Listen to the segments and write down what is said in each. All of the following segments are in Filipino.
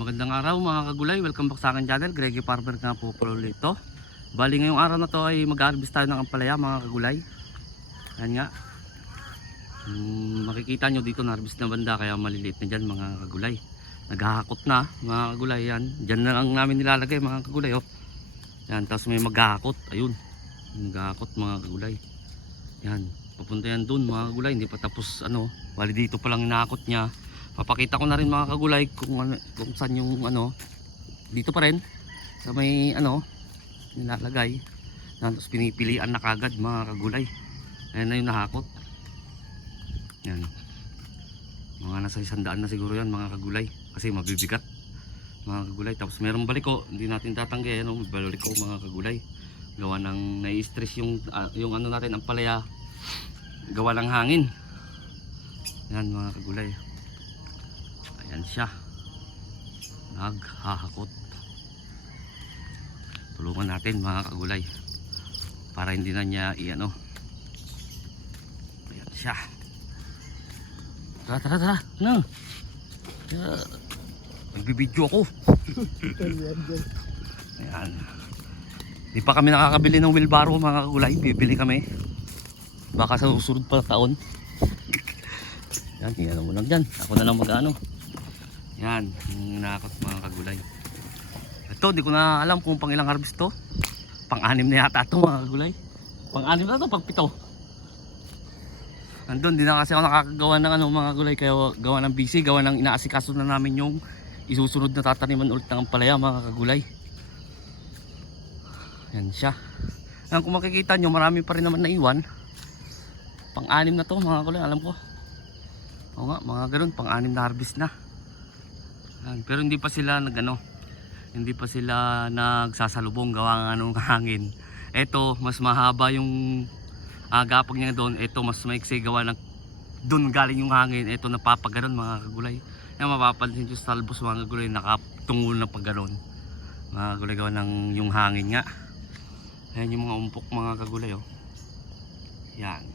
Magandang araw mga kagulay, welcome back sa akin channel, Greggy Farmer nga po ulit ito. Bali ngayong araw na to ay mag-harvest tayo ng ampalaya mga kagulay. Yan nga, makikita nyo dito na harvest na banda kaya maliliit na dyan mga kagulay. Naghahakot na mga kagulay yan, dyan na lang namin nilalagay mga kagulay oh. Yan, tapos may maghahakot, ayun, maghahakot mga kagulay. Yan, papunta yan dun mga kagulay, hindi pa tapos ano, bali dito pa lang inahakot niya. Papakita ko na rin mga kagulay kung saan yung ano dito pa rin sa may ano nilalagay. Tapos pinipilian na kagad mga kagulay. Ayan na yung nahakot. Yan. Mga nasa 100 na siguro yan mga kagulay. Kasi mabibigat mga kagulay. Tapos merong baliko. Hindi natin tatanggi. Ano, baliko mga kagulay. Gawa ng nai-stress yung ano natin ang palaya. Gawa ng hangin. Yan mga kagulay. Ayan siya, naghahakot. Tulungan natin mga kagulay para hindi na niya i-ano. Ayan siya. Tara no. Nagbibidyo ako. Ayan. Di pa kami nakakabili ng wheelbarrow mga kagulay. Bibili kami baka sa susunod pa taon. Yan, tingnan mo lang dyan. Ako na lang mag-ano. Yan, nakakot mga kagulay. Ito, di ko na alam kung pang ilang harvest to. Pang-anim na yata ito mga kagulay. Pang-anim na ito, pag-pito. Nandun, di na kasi ako nakakagawa ng ano mga kagulay. Kaya gawa ng busy, gawa ng inaasikaso na namin yung isusunod na tataniman ulit ng ampalaya mga kagulay. Yan siya. Yan, kung makikita nyo, marami pa rin naman naiwan. Pang-anim na to mga kagulay, alam ko. Oo nga, mga ganun, pang-anim na harvest na. Pero hindi pa sila hindi pa sila nagsasalubong gawa ng anong hangin. Ito mas mahaba yung gapag niya doon. Ito mas maiksi gawa ng doon galing yung hangin. Ito napapaganon mga kagulay. Yan mapapansin nyo sa talbos mga kagulay, nakatungol na pagganon mga kagulay gawa ng yung hangin nga. Ayan yung mga umpok mga kagulay oh. Yan.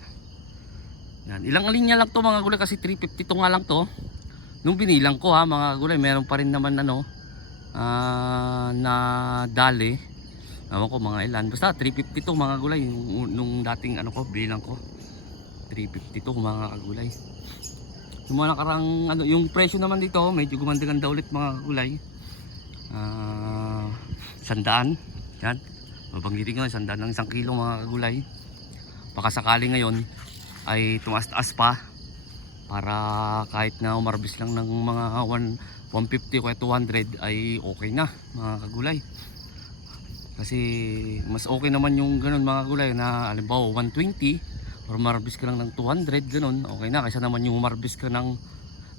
Ilang linya lang to mga kagulay kasi 350 to nga lang to. Nung binilang ko ha mga kagulay, meron pa rin naman ano na dali. Ewan ko mga ilan. Basta 350 to mga kagulay. Nung dating ano ko, bilang ko 350 to mga kagulay. Yung mga nakarang ano, yung presyo naman dito medyo gumanda-ganda ulit mga kagulay. 100. Yan. Babanggitin ko 100 ng 1 kilo mga kagulay. Baka sakali ngayon ay tumaas-taas pa. Para kahit na umarbis lang ng mga 150 o 200 ay okay na mga kagulay. Kasi mas okay naman yung ganun mga kagulay na halimbawa 120 or umarbis ka lang ng 200 ganun, okay na. Kaysa naman yung umarbis ka ng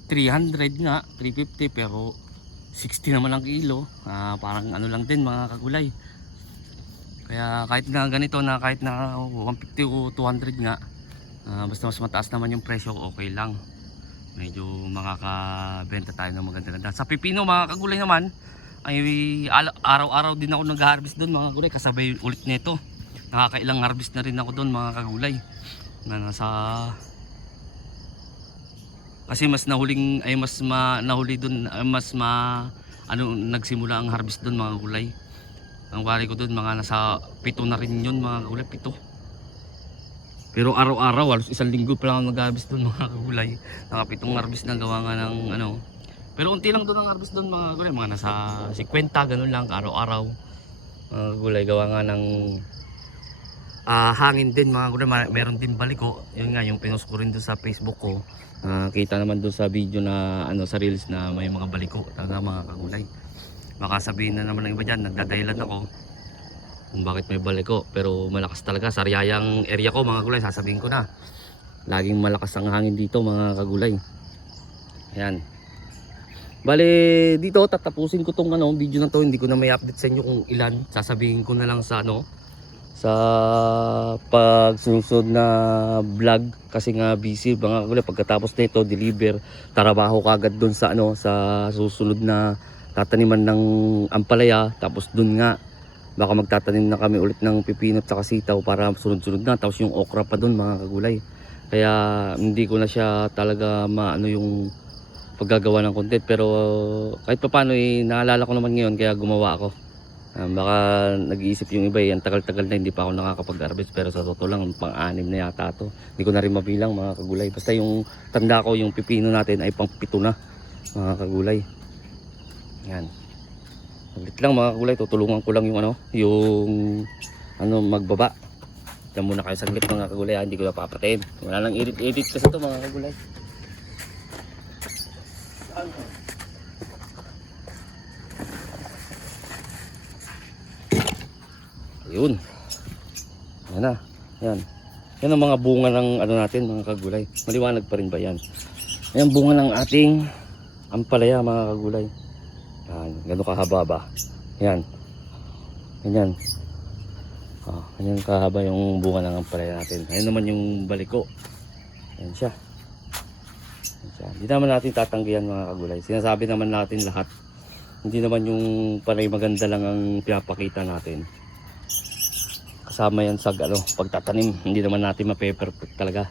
300 nga, 350 pero 60 naman ang kilo. Parang ano lang din mga kagulay. Kaya kahit na ganito na kahit na 150 o 200 nga, basta mas mataas naman yung presyo, okay lang. Medyo makakabenta tayo ng maganda-ganda. Sa pipino mga kagulay naman ay araw-araw din ako nag-harvest doon mga kagulay. Kasabay ulit nito. Nakakailang harvest na rin ako doon mga kagulay. Kasi mas nahuling ay nahuli doon, nagsimula ang harvest doon mga kagulay. Ang wari ko doon mga nasa 7 na rin yun mga kagulay, 7. Pero araw-araw, halos 1 linggo pa lang ako nag-harvest doon mga kagulay. Nakapitong harvest na gawa nga ng ano. Pero unti lang doon ang harvest doon mga kagulay. Mga nasa 50, ganun lang, araw-araw. Mga kagulay, gawa nga ng hangin din mga kagulay. Meron din baliko. Yun nga, yung pinost ko rin doon sa Facebook ko. Kita naman doon sa video na, sa reels na may mga baliko. Talaga mga kagulay. Baka sabihin na naman ng iba dyan, nagdadahilan ako kung bakit may baliko, pero malakas talaga sa Sariayang area ko mga kagulay, sasabihin ko na laging malakas ang hangin dito mga kagulay. Ayan, bale dito tatapusin ko tong video na to. Hindi ko na may update sa inyo kung ilan, sasabihin ko na lang sa sa pagsusunod na vlog kasi nga busy mga kagulay. Pagkatapos nito deliver, trabaho kagad dun sa sa susunod na tataniman ng ampalaya. Tapos dun nga baka magtatanim na kami ulit ng pipino at saka sitaw para sunod-sunod na. Tapos yung okra pa dun mga kagulay. Kaya hindi ko na siya talaga yung paggagawa ng content. Pero kahit pa paano naalala ko naman ngayon kaya gumawa ako. Baka nag-iisip yung iba ang tagal-tagal na hindi pa ako nakakapag-harvest, pero sa totoo lang pang-anim na yata to. Hindi ko na rin mabilang mga kagulay. Basta yung tanda ko yung pipino natin ay pang-7 na mga kagulay. Yan. Saglit lang mga kagulay, tutulungan ko lang yung magbaba. Diyan muna kayo saglit mga kagulay, hindi ko na papatayin. Wala nang edit kasi to mga kagulay. Ayun. Yan na. Yan. Yan ang mga bunga ng natin mga kagulay. Maliwanag pa rin ba yan? Yan bunga ng ating ampalaya mga kagulay. Yan. Gano'n kahaba ba? Yan. Ganyan. Ganyan kahaba yung bunga ng ampalaya natin. Ayan naman yung baliko. Yan siya. Yan siya. Hindi naman natin tatanggihan mga kagulay. Sinasabi naman natin lahat. Hindi naman yung panay maganda lang ang pinapakita natin. Kasama yan sa pagtatanim. Hindi naman natin mape-perfect talaga.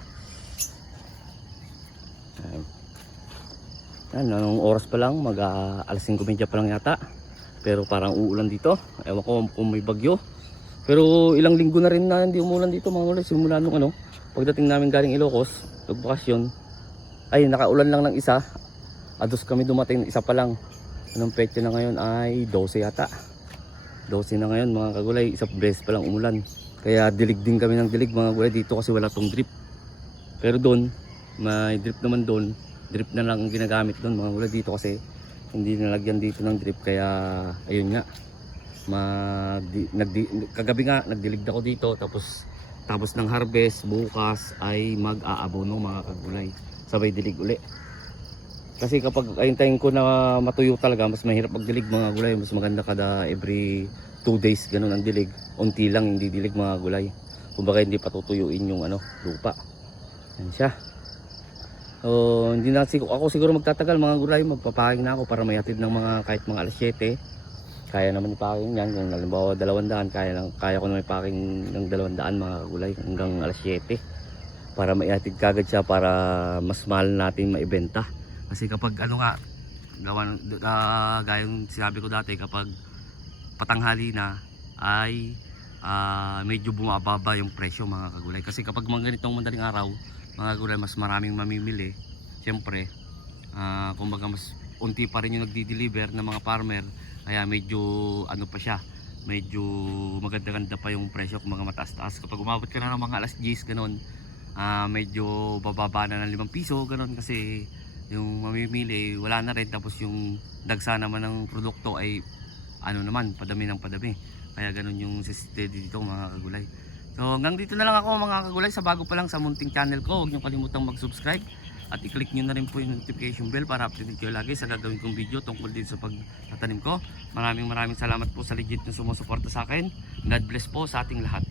Yan, anong oras pa lang? Alas 5:30 pa lang yata. Pero parang uulan dito. Ewan ko kung may bagyo. Pero ilang linggo na rin na hindi umulan dito mga kagulay. Simula nung pagdating namin galing Ilocos, nagbakasyon. Ay, nakaulan lang ng isa. Ados kami dumating, isa pa lang. Anong petsa na ngayon ay 12 yata. 12 na ngayon mga kagulay, isang beses pa lang umulan. Kaya dilig din kami ng dilig mga kagulay dito kasi wala tong drip. Pero doon, may drip naman doon. Drip na lang ang ginagamit doon mga kagulay dito kasi hindi nalagyan dito ng drip. Kaya ayun nga, kagabi nga nagdilig ako dito. Tapos ng harvest, bukas ay mag-aabono mga kagulay. Sabay dilig uli. Kasi kapag ayuntayin ko na matuyo talaga, mas mahirap magdilig mga gulay. Mas maganda kada every 2 days ganun ang dilig. Unti lang hindi dilig mga gulay. Kumbaga hindi patutuyuin yung lupa. Yan siya. So, hindi na ako siguro magtatagal mga gulay. Magpapaking na ako para may hatid ng kahit mga alas 7. Kaya naman ipaking yan. Kung halimbawa 200, kaya ko na may packing ng 200 mga gulay hanggang alas 7. Para may hatid kagad siya para mas mahal natin maibenta. Kasi kapag gaya yung sinabi ko dati, kapag patanghali na ay medyo bumababa yung presyo mga kagulay. Kasi kapag mga ganitong madaling araw mga kagulay, mas maraming mamimili. Siyempre, kumbaga mas unti pa rin yung nagdi-deliver ng mga farmer. Kaya medyo pa siya, medyo maganda-ganda pa yung presyo kung mga mataas-taas. Kapag umabot ka na ng mga alas 10 ganun, medyo bababa na ng 5 piso ganun kasi yung mamimili wala na rin, tapos yung dagsa naman ng produkto ay naman padami ng padami. Kaya ganun yung steady dito mga kagulay. So hanggang dito na lang ako mga kagulay, sa bago pa lang sa munting channel ko. Huwag niyo kalimutang mag-subscribe at i-click nyo na rin po yung notification bell para updated kayo lagi sa gagawin kong video tungkol din sa pagtatanim ko. Maraming salamat po sa legit na sumusuporta sa akin. God bless po sa ating lahat.